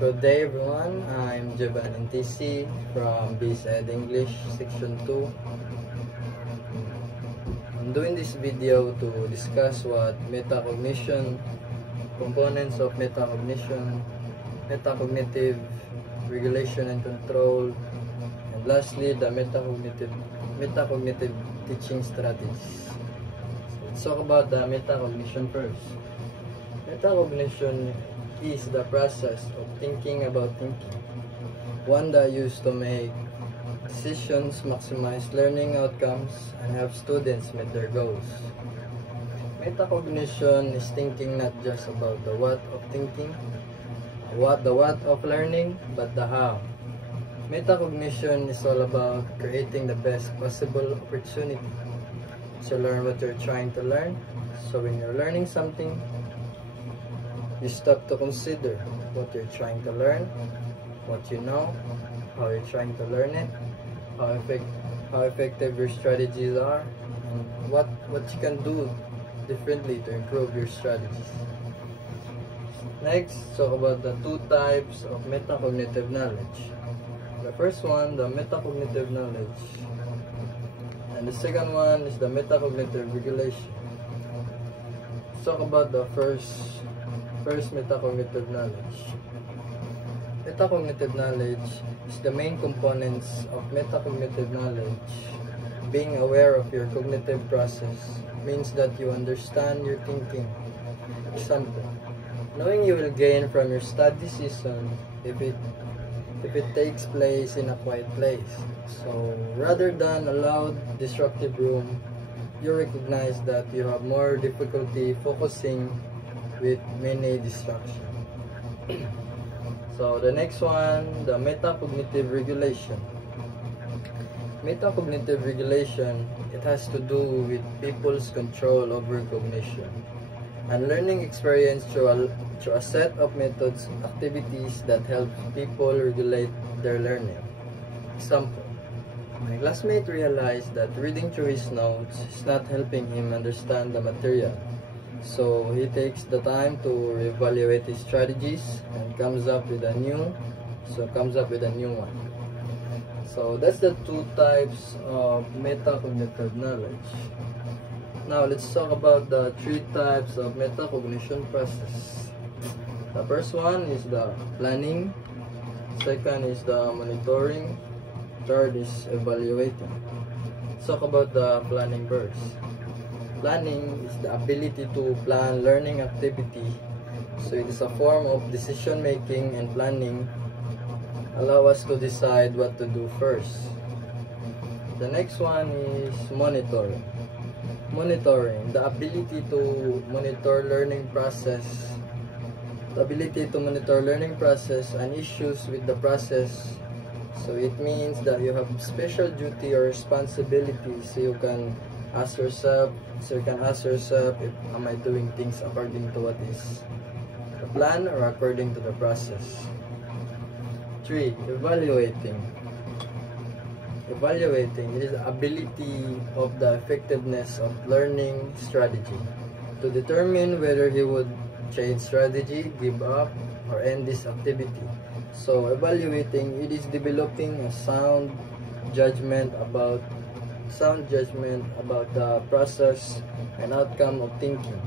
Good day everyone, I'm Jevan NTC from BSED English Section 2. I'm doing this video to discuss what metacognition, components of metacognition, metacognitive regulation and control, and lastly the metacognitive teaching strategies. Let's talk about the metacognition first. Metacognition is the process of thinking about thinking, one that used to make decisions, maximize learning outcomes, and help students meet their goals. Metacognition is thinking not just about the what of thinking, the what of learning, but the how. Metacognition is all about creating the best possible opportunity to learn what you're trying to learn. So when you're learning something, you stop to consider what you're trying to learn, what you know, how you're trying to learn it, how effective your strategies are, and what you can do differently to improve your strategies. Next, talk about the two types of metacognitive knowledge. The first one, the metacognitive knowledge, and the second one is the metacognitive regulation. Let's talk about the first metacognitive knowledge. Metacognitive knowledge is the main components of metacognitive knowledge. Being aware of your cognitive process means that you understand your thinking. Example, knowing you will gain from your study season if it takes place in a quiet place. So rather than a loud, disruptive room, you recognize that you have more difficulty focusing with many distractions. So the next one, the metacognitive regulation. Metacognitive regulation, it has to do with people's control over cognition and learning experience through a set of methods, activities that help people regulate their learning. Example, my classmate realized that reading through his notes is not helping him understand the material. So he takes the time to evaluate his strategies and comes up with a new one. So that's the two types of metacognitive knowledge. Now let's talk about the three types of metacognition process. The first one is the planning, second is the monitoring, third is evaluating. Let's talk about the planning first. Planning is the ability to plan learning activity. So it is a form of decision making, and planning allow us to decide what to do first. The next one is monitoring. Monitoring, the ability to monitor learning process. The ability to monitor learning process and issues with the process. So it means that you have special duty or responsibility, so you can ask yourself, if am I doing things according to what is the plan or according to the process. 3. Evaluating. Evaluating is the ability of the effectiveness of learning strategy to determine whether he would change strategy, give up, or end this activity. So evaluating, it is developing a sound judgment about the process and outcome of thinking.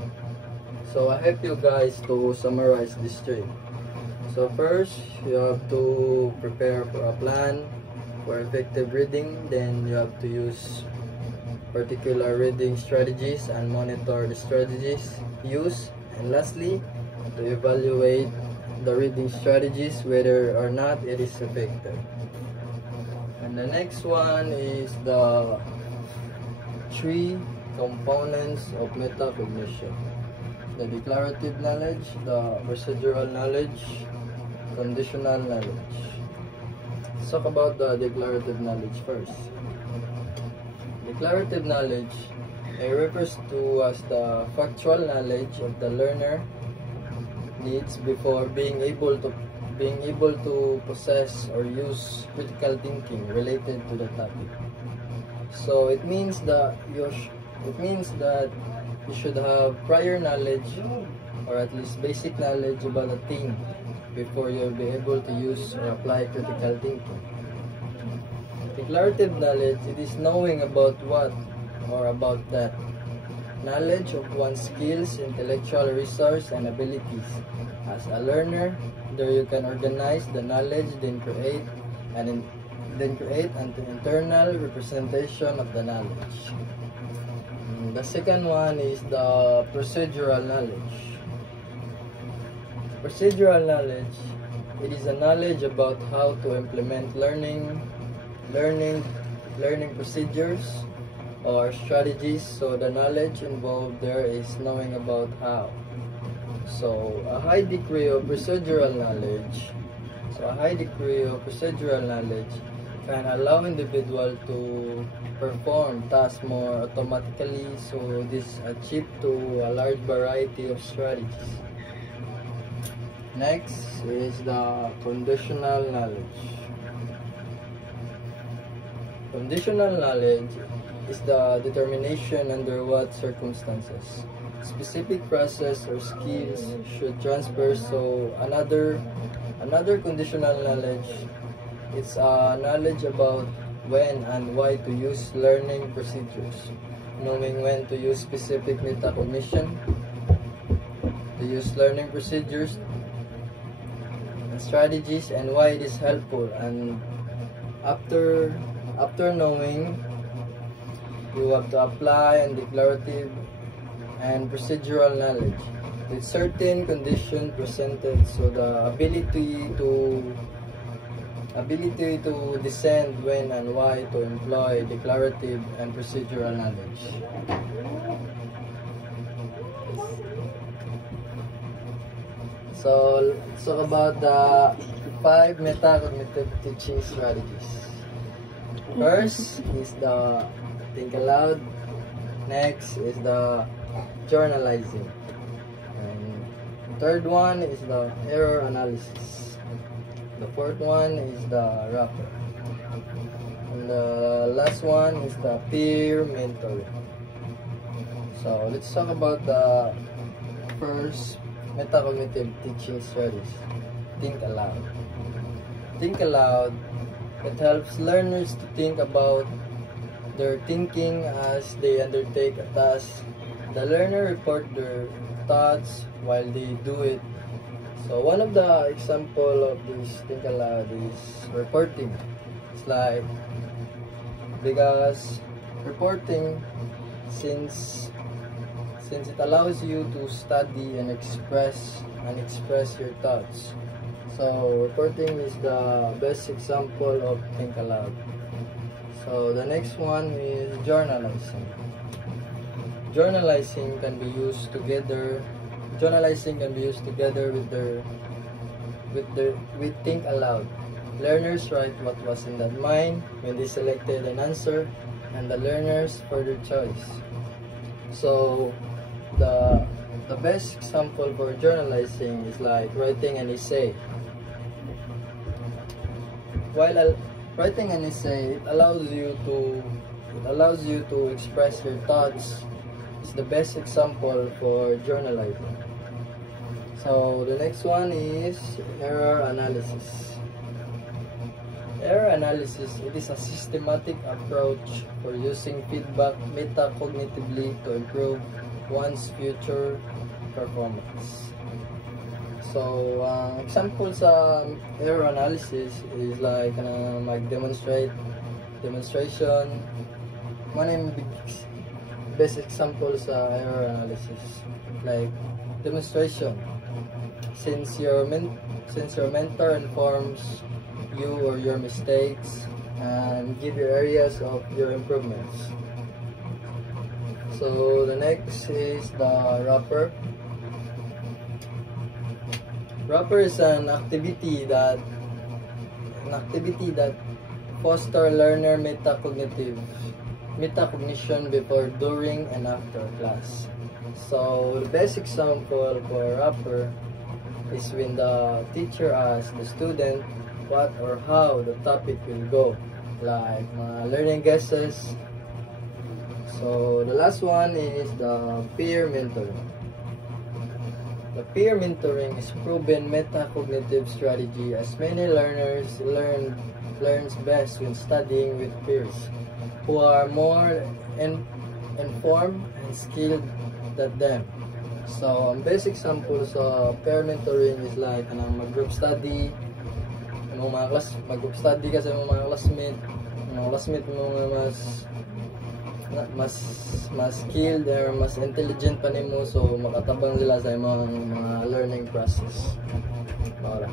So I help you guys to summarize this three. So first, you have to prepare for a plan for effective reading. Then you have to use particular reading strategies and monitor the strategies used. And lastly, to evaluate the reading strategies whether or not it is effective. And the next one is the three components of metacognition: the declarative knowledge, the procedural knowledge, conditional knowledge. Let's talk about the declarative knowledge first. Declarative knowledge, it refers to as the factual knowledge of the learner needs before being able to possess or use critical thinking related to the topic. So it means that you should have prior knowledge or at least basic knowledge about a thing before you'll be able to use or apply critical thinking. Declarative knowledge, it is knowing about what or about that. Knowledge of one's skills, intellectual resource, and abilities. As a learner, there you can organize the knowledge, then create an internal representation of the knowledge. The second one is the procedural knowledge. Procedural knowledge, it is a knowledge about how to implement learning procedures or strategies. So the knowledge involved there is knowing about how. So a high degree of procedural knowledge can allow individual to perform tasks more automatically. So this is achieved through a large variety of strategies. Next is the conditional knowledge. Conditional knowledge is the determination under what circumstances specific process or skills should transfer. So another conditional knowledge, it's knowledge about when and why to use learning procedures, knowing when to use specific metacognition, to use learning procedures and strategies, and why it is helpful. And after knowing, you have to apply and declarative and procedural knowledge with certain conditions presented. So the ability to discern when and why to employ declarative and procedural knowledge. So let's talk about the 5 metacognitive teaching strategies. First is the think aloud. Next is the journalizing. And the third one is the error analysis. The fourth one is the wrapper. And the last one is the peer mentoring. So let's talk about the first metacognitive teaching strategy. Think aloud. Think aloud. It helps learners to think about their thinking as they undertake a task. The learner report their thoughts while they do it. So one of the example of this think aloud is reporting. It's like, because reporting, since it allows you to study and express your thoughts. So reporting is the best example of think aloud. So the next one is journalizing. Journalizing can be used together with think aloud. Learners write what was in their mind when they selected an answer, and the learners further choice. So the best example for journalizing is like writing an essay. While writing an essay, it allows you to express your thoughts. It's the best example for journalizing. So the next one is error analysis. Error analysis, it is a systematic approach for using feedback metacognitively to improve one's future performance. So, example sa error analysis is like demonstration. One of the best examples sa error analysis, like demonstration. Since your mentor informs you or your mistakes and give you areas of your improvements. So the next is the wrapper. Wrapper is an activity that foster learner metacognition before, during, and after class. So the best example for wrapper is when the teacher asks the student what or how the topic will go, like learning guesses. So the last one is the peer mentoring. The peer mentoring is proven metacognitive strategy as many learners learns best when studying with peers who are more informed and skilled than them. So, ang best example sa peer mentoring is like mag-group study, mag-group study ka sa mga classmate mo mas skilled or mas intelligent pa nimo, so makatabang sila sa imong mga learning process. Para